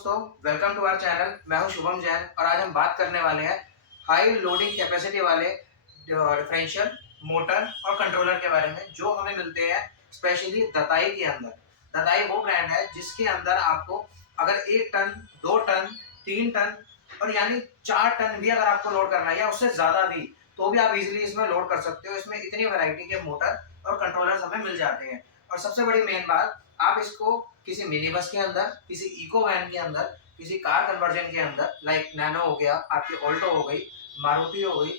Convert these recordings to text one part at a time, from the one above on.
दोस्तों, welcome to our channel. मैं हूं शुभम जैन और आज हम बात करने वाले हैं हाई लोडिंग कैपेसिटी वाले डिफरेंशियल मोटर और कंट्रोलर के बारे में, जो हमें मिलते हैं स्पेशली दताई के अंदर। दताई वो ब्रांड है जिसके अंदर आपको अगर 1 टन, 2 टन, 3 टन और यानी 4 टन भी अगर आपको लोड करना है या उससे ज़्यादा भी, तो भी आप इजीली इसमें लोड कर सकते हो। इसमें इतनी वैरायटी के मोटर और कंट्रोलर्स हमें मिल जाते हैं। और सबसे बड़ी मेन बात, आप इसको किसी मिनी बस के अंदर, किसी इको वैन के अंदर, किसी कार कन्वर्जन के अंदर, लाइक नैनो हो गया, आपकी ऑल्टो हो गई, मारुति हो गई,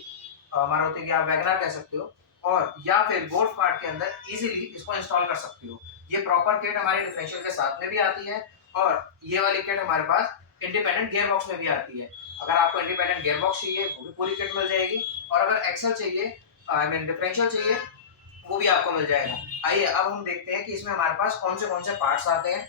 मारुति की आप वैगनर कह सकते हो, और या फिर गोल्फ कार्ट के अंदर इजीली इसको इंस्टॉल कर सकते हो। ये प्रॉपर किट हमारे डिफरेंशियल के साथ में भी आती है और ये वाली किट हमारे पास इंडिपेंडेंट गियर बॉक्स में भी आती है। अगर आपको इंडिपेंडेंट गियर बॉक्स चाहिए वो भी पूरी किट मिल जाएगी, और अगर एक्सल चाहिए, आई मीन डिफरेंशियल चाहिए, वो भी आपको मिल जाएगा। आइए अब हम देखते हैं कि इसमें हमारे पास कौन से पार्ट्स आते हैं,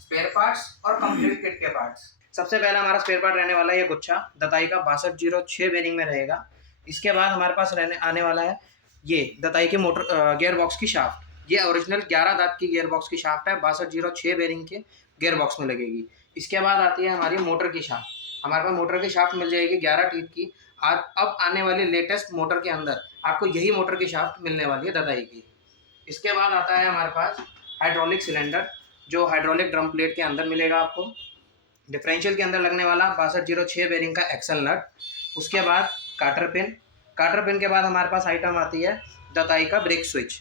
स्पेयर पार्ट्स और कंप्लीट किट के पार्ट्स। सबसे पहला हमारा स्पेयर पार्ट रहने वाला है ये गुच्छा, दताई का 6206 बेरिंग में रहेगा। इसके बाद हमारे पास आने वाला है ये दताई के मोटर गियर बॉक्स की शाफ्ट। ये ओरिजिनल 11 दांत की गियर बॉक्स की शाफ्ट है, 6206 बेरिंग के गियर बॉक्स में लगेगी। इसके बाद आती है हमारी मोटर की शाफ्ट। हमारे पास मोटर की शाफ्ट मिल जाएगी 11 टीथ की। अब आने वाली लेटेस्ट मोटर के अंदर आपको यही मोटर की शाफ्ट मिलने वाली है दताई की। इसके बाद आता है हमारे पास हाइड्रोलिक सिलेंडर, जो हाइड्रोलिक ड्रम प्लेट के अंदर मिलेगा आपको। डिफरेंशियल के अंदर लगने वाला 6206 बेरिंग का एक्सल नट। उसके बाद कार्टर पिन के बाद हमारे पास आइटम आती है दताई का ब्रेक स्विच।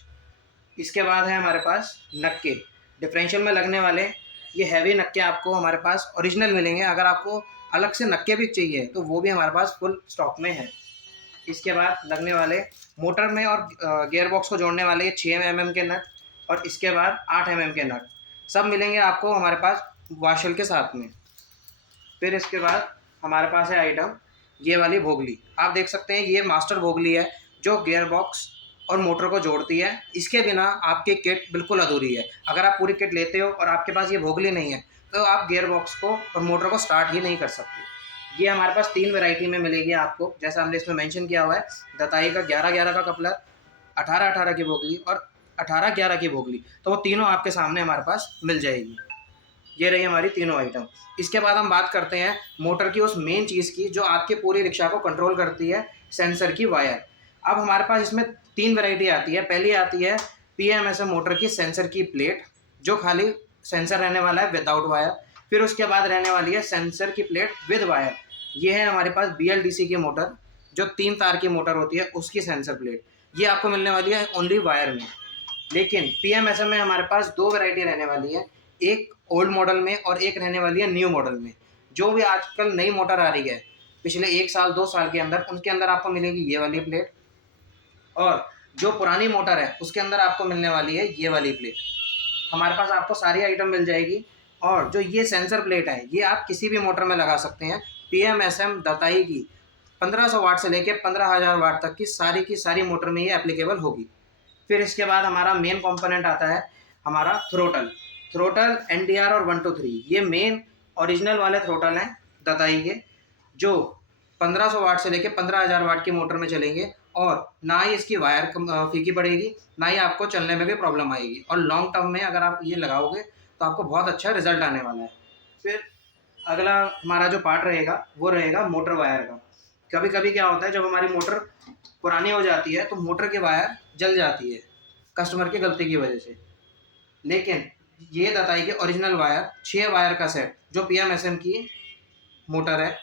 इसके बाद है हमारे पास नक्के। डिफरेंशियल में लगने वाले ये हैवी नक्के आपको हमारे पास ओरिजिनल मिलेंगे। अगर आपको अलग से नक्के भी चाहिए तो वो भी हमारे पास फुल स्टॉक में है। इसके बाद लगने वाले मोटर में और गियर बॉक्स को जोड़ने वाले ये 6 mm के नट, और इसके बाद 8 mm के नट सब मिलेंगे आपको हमारे पास वाशल के साथ में। फिर इसके बाद हमारे पास है आइटम ये वाली भोगली। आप देख सकते हैं ये मास्टर भोगली है जो गियर बॉक्स और मोटर को जोड़ती है। इसके बिना आपकी किट बिल्कुल अधूरी है। अगर आप पूरी किट लेते हो और आपके पास ये भोगली नहीं है तो आप गियर बॉक्स को और मोटर को स्टार्ट ही नहीं कर सकते। ये हमारे पास 3 वैरायटी में मिलेगी आपको, जैसा हमने इसमें मेंशन किया हुआ है। दताई का 11-11 का कपलर, 18-18 की भोगली और 18-11 की भोगली, तो वो तीनों आपके सामने हमारे पास मिल जाएगी। ये रही हमारी तीनों आइटम। इसके बाद हम बात करते हैं मोटर की उस मेन चीज़ की जो आपके पूरी रिक्शा को कंट्रोल करती है, सेंसर की वायर। अब हमारे पास इसमें 3 वैरायटी आती है। पहली आती है PMSM मोटर की सेंसर की प्लेट, जो खाली सेंसर रहने वाला है विदाउट वायर। फिर उसके बाद रहने वाली है सेंसर की प्लेट विद वायर। ये है हमारे पास BLDC की मोटर, जो 3 तार की मोटर होती है उसकी सेंसर प्लेट। ये आपको मिलने वाली है ओनली वायर में। लेकिन PMSM में हमारे पास 2 वैरायटी रहने वाली है, एक ओल्ड मॉडल में और एक रहने वाली है न्यू मॉडल में। जो भी आजकल नई मोटर आ रही है पिछले 1 साल 2 साल के अंदर, उनके अंदर आपको मिलेगी ये वाली प्लेट, और जो पुरानी मोटर है उसके अंदर आपको मिलने वाली है ये वाली प्लेट। हमारे पास आपको सारी आइटम मिल जाएगी। और जो ये सेंसर प्लेट है ये आप किसी भी मोटर में लगा सकते हैं। PMSM दताई की 1500 वाट से लेकर 15,000 वाट तक की सारी मोटर में ये एप्लीकेबल होगी। फिर इसके बाद हमारा मेन कंपोनेंट आता है हमारा थ्रोटल NDR और 1 2 3। ये मेन ओरिजिनल वाले थ्रोटल हैं दताई के, जो 1500 वाट से लेकर 15,000 वाट की मोटर में चलेंगे, और ना ही इसकी वायर फीकी पड़ेगी, ना ही आपको चलने में भी प्रॉब्लम आएगी। और लॉन्ग टर्म में अगर आप ये लगाओगे तो आपको बहुत अच्छा रिजल्ट आने वाला है। फिर अगला हमारा जो पार्ट रहेगा वो रहेगा मोटर वायर का। कभी कभी क्या होता है, जब हमारी मोटर पुरानी हो जाती है तो मोटर की वायर जल जाती है कस्टमर की गलती की वजह से। लेकिन ये दताई के ओरिजिनल वायर, 6 वायर का सेट, जो PMSM की मोटर है,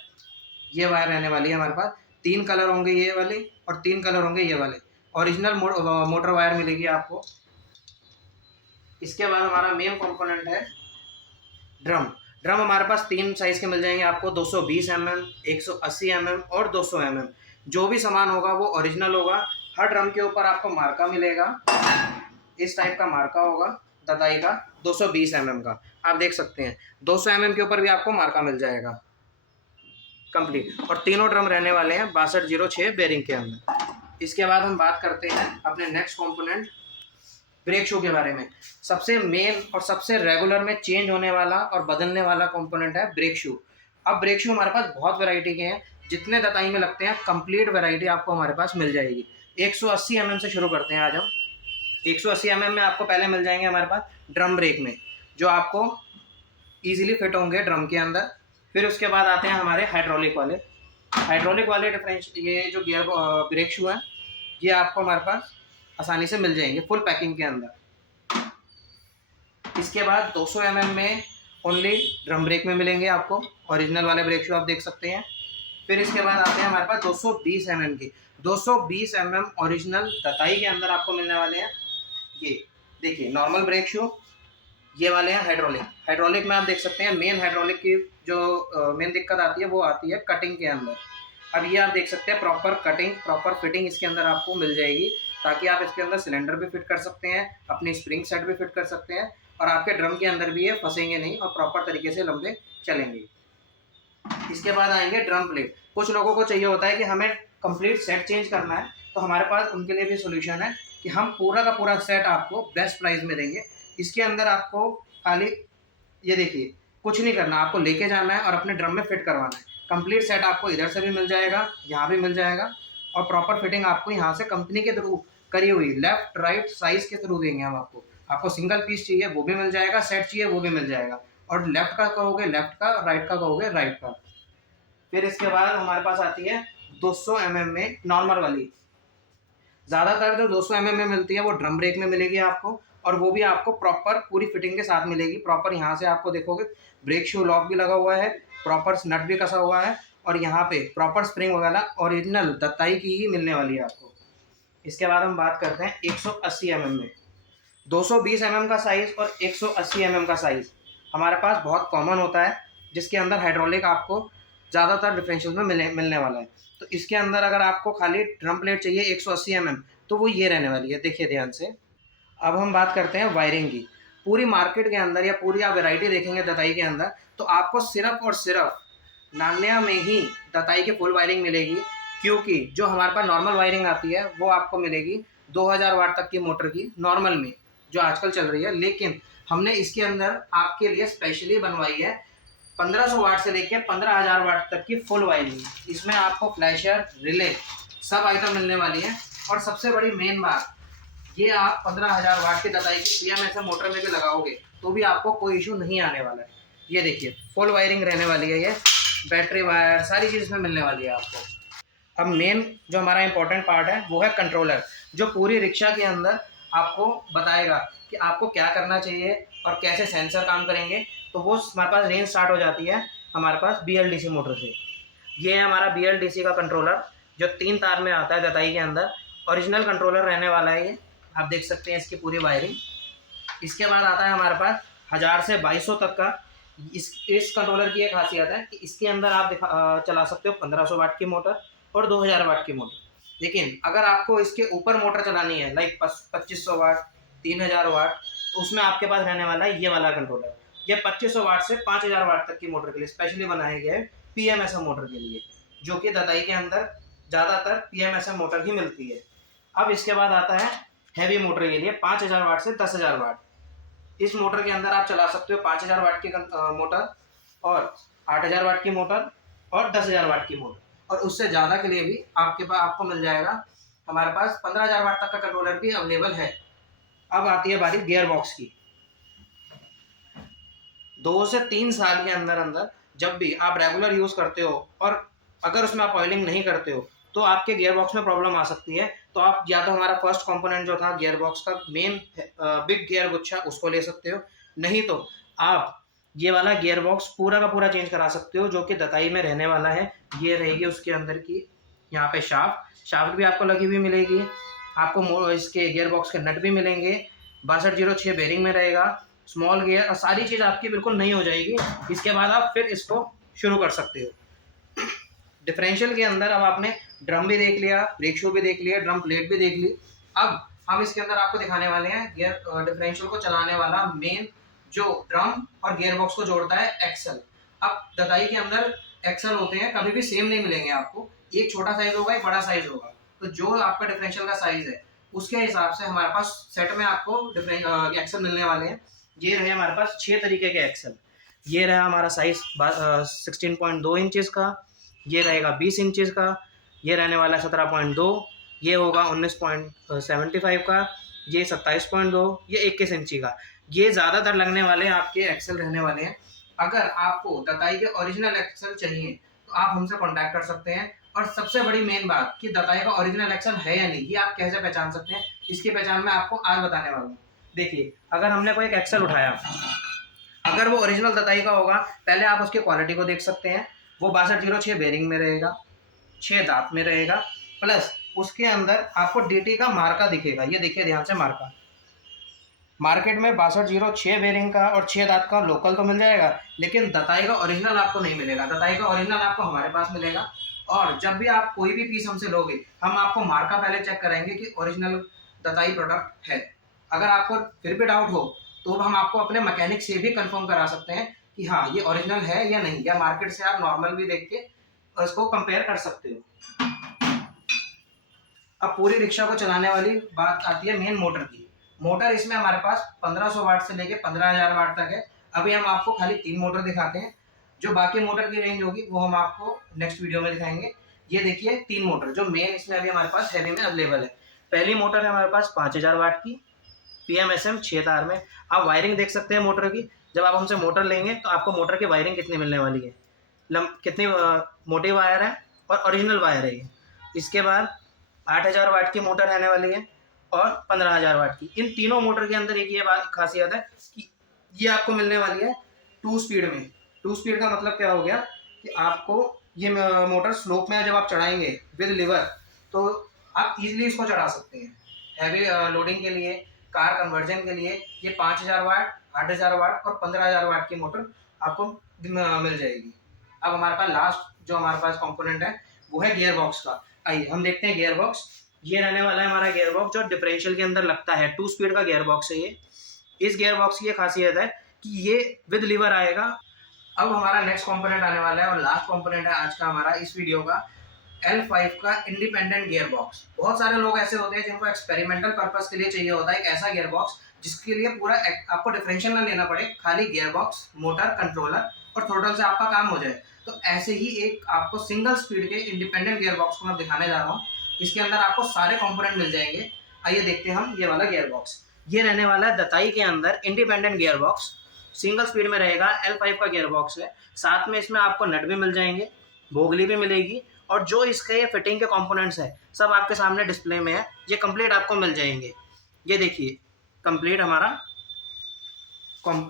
ये वायर रहने वाली है हमारे पास। 3 कलर होंगे ये वाले और 3 कलर होंगे ये वाले। ओरिजिनल मोटर वायर मिलेगी आपको। इसके बाद हमारा मेन कंपोनेंट है ड्रम हमारे पास 3 साइज़ के मिल जाएंगे आपको, 220 mm, 180 mm और 200 mm। जो भी सामान होगा वो ओरिजिनल होगा। हर ड्रम के ऊपर आपको मार्का मिलेगा, इस टाइप का मार्का होगा दताई का 220 mm का। आप देख सकते हैं 200 mm के ऊपर भी आपको मार्का मिल जाएगा कंप्लीट। और तीनों ड्रम रहने वाले हैं 6206 बेरिंग के अंदर। इसके बाद हम बात करते हैं अपने नेक्स्ट कंपोनेंट ब्रेक शू के बारे में। सबसे मेन और सबसे रेगुलर में चेंज होने वाला और बदलने वाला कंपोनेंट है ब्रेक शू। अब ब्रेक शू हमारे पास बहुत वैरायटी के हैं, जितने दताई में लगते हैं कंप्लीट वैरायटी आपको हमारे पास मिल जाएगी। 180 mm से शुरू करते हैं आज हम। 180 mm में आपको पहले मिल जाएंगे हमारे पास ड्रम ब्रेक में, जो आपको ईजिली फिट होंगे ड्रम के अंदर। फिर उसके बाद आते हैं हमारे हाइड्रोलिक वाले ये जो गियर ब्रेक शू हैं, ये आपको हमारे पास आसानी से मिल जाएंगे फुल पैकिंग के अंदर। इसके बाद 200 mm में ओनली ड्रम ब्रेक में मिलेंगे आपको, ओरिजिनल वाले ब्रेक शू आप देख सकते हैं। फिर इसके बाद आते हैं हमारे पास 220 mm के, 220 mm ओरिजिनल दताई के अंदर आपको मिलने वाले हैं। ये देखिए नॉर्मल ब्रेक शू, ये वाले हैं हाइड्रोलिक में आप देख सकते हैं। मेन हाइड्रोलिक की जो मेन दिक्कत आती है वो आती है कटिंग के अंदर। अब ये आप देख सकते हैं प्रॉपर कटिंग, प्रॉपर फिटिंग इसके अंदर आपको मिल जाएगी, ताकि आप इसके अंदर सिलेंडर भी फिट कर सकते हैं, अपनी स्प्रिंग सेट भी फिट कर सकते हैं, और आपके ड्रम के अंदर भी ये फंसेंगे नहीं और प्रॉपर तरीके से लंबे चलेंगे। इसके बाद आएंगे ड्रम प्लेट। कुछ लोगों को चाहिए होता है कि हमें कंप्लीट सेट चेंज करना है, तो हमारे पास उनके लिए भी सोल्यूशन है कि हम पूरा का पूरा सेट आपको बेस्ट प्राइस में देंगे। इसके अंदर आपको खाली ये देखिए कुछ नहीं करना, आपको लेके जाना है और अपने ड्रम में फिट करवाना है। कंप्लीट सेट आपको इधर से भी मिल जाएगा, यहाँ भी मिल जाएगा, और प्रॉपर फिटिंग आपको यहाँ से कंपनी के थ्रू करी हुई लेफ्ट राइट साइज के थ्रू देंगे हम आपको सिंगल पीस चाहिए वो भी मिल जाएगा, सेट चाहिए वो भी मिल जाएगा, और लेफ्ट का कहोगे लेफ्ट का, राइट का कहोगे राइट का। फिर इसके बाद हमारे पास आती है 200 mm में नॉर्मल वाली। ज़्यादातर जो 200 mm में मिलती है वो ड्रम ब्रेक में मिलेगी आपको, और वो भी आपको प्रॉपर पूरी फिटिंग के साथ मिलेगी। प्रॉपर यहाँ से आपको देखोगे ब्रेक शू लॉक भी लगा हुआ है, प्रॉपर नट भी कसा हुआ है, और यहाँ पे प्रॉपर स्प्रिंग वगैरह ओरिजिनल दताई की ही मिलने वाली है आपको। इसके बाद हम बात करते हैं 180 mm में। 220 mm का साइज़ और 180 mm का साइज़ हमारे पास बहुत कॉमन होता है, जिसके अंदर हाइड्रोलिक आपको ज़्यादातर डिफरेंशियल में मिलने वाला है। तो इसके अंदर अगर आपको खाली ड्रम प्लेट चाहिए 180 mm, तो वो ये रहने वाली है, देखिए ध्यान से। अब हम बात करते हैं वायरिंग की। पूरी मार्केट के अंदर या पूरी आप वैरायटी देखेंगे दताई के अंदर, तो आपको सिर्फ और सिर्फ नान्या में ही दताई की फुल वायरिंग मिलेगी, क्योंकि जो हमारे पास नॉर्मल वायरिंग आती है वो आपको मिलेगी 2000 वाट तक की मोटर की नॉर्मल में, जो आजकल चल रही है। लेकिन हमने इसके अंदर आपके लिए स्पेशली बनवाई है 1500 वाट से लेकर 15000 वाट तक की फुल वायरिंग। इसमें आपको फ्लैशर, रिले सब आइटम मिलने वाली है। और सबसे बड़ी मेन बात, ये आप 15000 वाट की दताई की PMSM मोटर में भी लगाओगे तो भी आपको कोई इशू नहीं आने वाला है। ये देखिए फुल वायरिंग रहने वाली है, ये बैटरी वायर सारी चीज़ इसमें मिलने वाली है आपको। अब मेन जो हमारा इंपॉर्टेंट पार्ट है वो है कंट्रोलर, जो पूरी रिक्शा के अंदर आपको बताएगा कि आपको क्या करना चाहिए और कैसे सेंसर काम करेंगे। तो वो हमारे पास रेंज स्टार्ट हो जाती है हमारे पास BLDC मोटर से। ये है हमारा BLDC का कंट्रोलर, जो 3 तार में आता है दताई के अंदर। ओरिजिनल कंट्रोलर रहने वाला है ये, आप देख सकते हैं इसकी पूरी वायरिंग। इसके बाद आता है हमारे पास 1000 से 2200 तक का। इस कंट्रोलर की एक खासियत है कि इसके अंदर आप चला सकते हो 1500 वाट की मोटर और 2000 वाट की मोटर। लेकिन अगर आपको इसके ऊपर मोटर चलानी है लाइक 2500 वाट, 3000 वाट, तो उसमें आपके पास रहने वाला है ये वाला कंट्रोलर। ये 2500 वाट से 5000 वाट तक की मोटर के लिए स्पेशली बनाया गया है, PMSM मोटर के लिए, जो कि दताई के अंदर ज़्यादातर PMSM मोटर ही मिलती है। अब इसके बाद आता है हैवी मोटर के लिए 5000 वाट से 10000 वाट। इस मोटर के अंदर आप चला सकते हो 5000 वाट की मोटर और 8000 वाट की मोटर और 10000 वाट की मोटर, और उससे ज़्यादा के लिए भी आपको मिल जाएगा। हमारे पास 15000 वाट तक का कंट्रोलर भी अवेलेबल है। अब आती है बारी गियर बॉक्स की। 2 से 3 साल के अंदर अंदर जब भी आप रेगुलर यूज़ करते हो और अगर उसमें आप ऑयलिंग नहीं करते हो तो आपके गियर बॉक्स में प्रॉब्लम आ सकती है। तो आप या तो हमारा फर्स्ट कंपोनेंट जो था गियर बॉक्स का मेन बिग गियर गुच्छा उसको ले सकते हो, नहीं तो आप ये वाला गियर बॉक्स पूरा का पूरा चेंज करा सकते हो, जो कि दताई में रहने वाला है। ये रहेगी उसके अंदर की यहाँ पे शाफ्ट भी आपको लगी हुई मिलेगी। आपको इसके गियर बॉक्स के नट भी मिलेंगे। 6206 बेरिंग में रहेगा, स्मॉल गियर और सारी चीज़ आपकी बिल्कुल नई हो जाएगी। इसके बाद आप फिर इसको शुरू कर सकते हो। डिफरेंशियल के अंदर अब आपने ड्रम भी देख लिया, ब्रेक शू भी देख लिया, ड्रम प्लेट भी देख ली। अब हम इसके अंदर आपको दिखाने वाले हैं गियर डिफरेंशियल को चलाने वाला मेन जो ड्रम और गियर बॉक्स को जोड़ता है एक्सल। अब दताई के अंदर एक्सल होते हैं, कभी भी सेम नहीं मिलेंगे आपको, एक छोटा साइज होगा एक बड़ा साइज होगा। तो जो आपका डिफरेंशियल का साइज है उसके हिसाब से हमारे पास सेट में आपको एक्सल मिलने वाले हैं। ये रहे हमारे पास 6 तरीके के एक्सल। ये रहा हमारा साइज 16.2 इंचेस का, ये रहेगा 20 इंचेस का, ये रहने वाला है 17.2, ये होगा 19.75 का, ये 27.2, ये 21 इंची का। ये ज़्यादातर लगने वाले आपके एक्सल रहने वाले हैं। अगर आपको दताई के ओरिजिनल एक्सेल चाहिए तो आप हमसे कॉन्टैक्ट कर सकते हैं। और सबसे बड़ी मेन बात कि दताई का ओरिजिनल एक्सेल है या नहीं, ये आप कैसे पहचान सकते हैं, इसकी पहचान मैं आपको आज बताने वाला हूँ। देखिए, अगर हमने कोई एक एक्सेल उठाया, अगर वो ओरिजिनल दताई का होगा, पहले आप उसकी क्वालिटी को देख सकते हैं। वो 6206 बेरिंग में रहेगा, 6 दांत में रहेगा, प्लस उसके अंदर आपको डीटी का मार्का दिखेगा। ये देखिए ध्यान से, मार्का मार्केट में 6206 बेरिंग का और 6 दांत का लोकल तो मिल जाएगा, लेकिन दताई का ओरिजिनल आपको नहीं मिलेगा। दताई का ओरिजिनल आपको हमारे पास मिलेगा। और जब भी आप कोई भी पीस हमसे लोगे, हम आपको मार्का पहले चेक कराएंगे कि ओरिजिनल दताई प्रोडक्ट है। अगर आपको फिर भी डाउट हो तो हम आपको अपने मैकेनिक से भी कंफर्म करा सकते हैं कि हाँ ये ओरिजिनल है या नहीं, या मार्केट से आप नॉर्मल भी देख के उसको कंपेयर कर सकते हो। अब पूरी रिक्शा को चलाने वाली बात आती है मेन मोटर की। मोटर इसमें हमारे पास 1500 वाट से लेके 15000 वाट तक है। अभी हम आपको खाली 3 मोटर दिखाते हैं, जो बाकी मोटर की रेंज होगी वो हम आपको नेक्स्ट वीडियो में दिखाएंगे। ये देखिए 3 मोटर जो मेन इसमें अभी हमारे पास हैवी में अवेलेबल है। पहली मोटर है हमारे पास 5000 वाट की, PMSM 6 तार में। आप वायरिंग देख सकते हैं मोटर की। जब आप हमसे मोटर लेंगे तो आपको मोटर की वायरिंग कितनी मिलने वाली है, कितनी मोटी वायर है और ओरिजिनल वायर है ये। इसके बाद 8000 वाट की मोटर रहने वाली है और 15000 वाट की। इन तीनों मोटर के अंदर एक ये बात खासियत है कि ये आपको मिलने वाली है 2 स्पीड में। 2 स्पीड का मतलब क्या हो गया कि आपको ये मोटर स्लोप में जब आप चढ़ाएंगे विद लीवर तो आप इजीली इसको चढ़ा सकते हैं। हैवी लोडिंग के लिए, कार कन्वर्जन के लिए ये 5000 वाट, 8000 वाट और 15000 वाट की मोटर आपको मिल जाएगी। अब हमारे पास लास्ट जो हमारे पास कंपोनेंट है वो है गियर बॉक्स का। आइए हम देखते हैं गियर बॉक्स। ये रहने वाला है हमारा गियर बॉक्स जो डिफरेंशियल के अंदर लगता है। 2 स्पीड का गियर बॉक्स है ये। इस गियर बॉक्स की ये खासियत है कि ये विद लीवर आएगा। अब हमारा नेक्स्ट कंपोनेंट आने वाला है और लास्ट कंपोनेंट है आज का हमारा इस वीडियो का, L5 का इंडिपेंडेंट गियर बॉक्स। बहुत सारे लोग ऐसे होते हैं जिनको एक्सपेरिमेंटल पर्पस के लिए चाहिए होता है एक ऐसा गियर बॉक्स जिसके लिए पूरा आपको डिफरेंशियल ना लेना पड़े, खाली गियर बॉक्स, मोटर, कंट्रोलर और थ्रोटल से आपका काम हो जाए। तो ऐसे ही एक आपको सिंगल स्पीड के इंडिपेंडेंट गियर बॉक्स को मैं दिखाने जा रहा हूँ। इसके अंदर आपको सारे कंपोनेंट मिल जाएंगे। आइए देखते हैं हम ये वाला गियर बॉक्स। ये रहने वाला है दताई के अंदर independent gear box, single speed में रहेगा, L5 का गियर बॉक्स है। साथ में इसमें आपको नट भी मिल जाएंगे, बोगली भी मिलेगी और जो इसके फिटिंग के कंपोनेंट्स है सब आपके सामने डिस्प्ले में है। ये कंप्लीट आपको मिल जाएंगे। ये देखिए कंप्लीट हमारा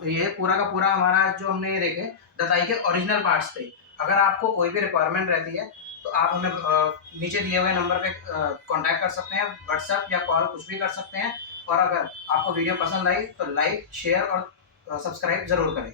ये पूरा का पूरा हमारा जो हमने ये देखे दताई के ओरिजिनल पार्ट्स थे। अगर आपको कोई भी रिक्वायरमेंट रहती है तो आप हमें नीचे दिए हुए नंबर पे कांटेक्ट कर सकते हैं, व्हाट्सएप या कॉल कुछ भी कर सकते हैं। और अगर आपको वीडियो पसंद आई तो लाइक, शेयर और सब्सक्राइब जरूर करें।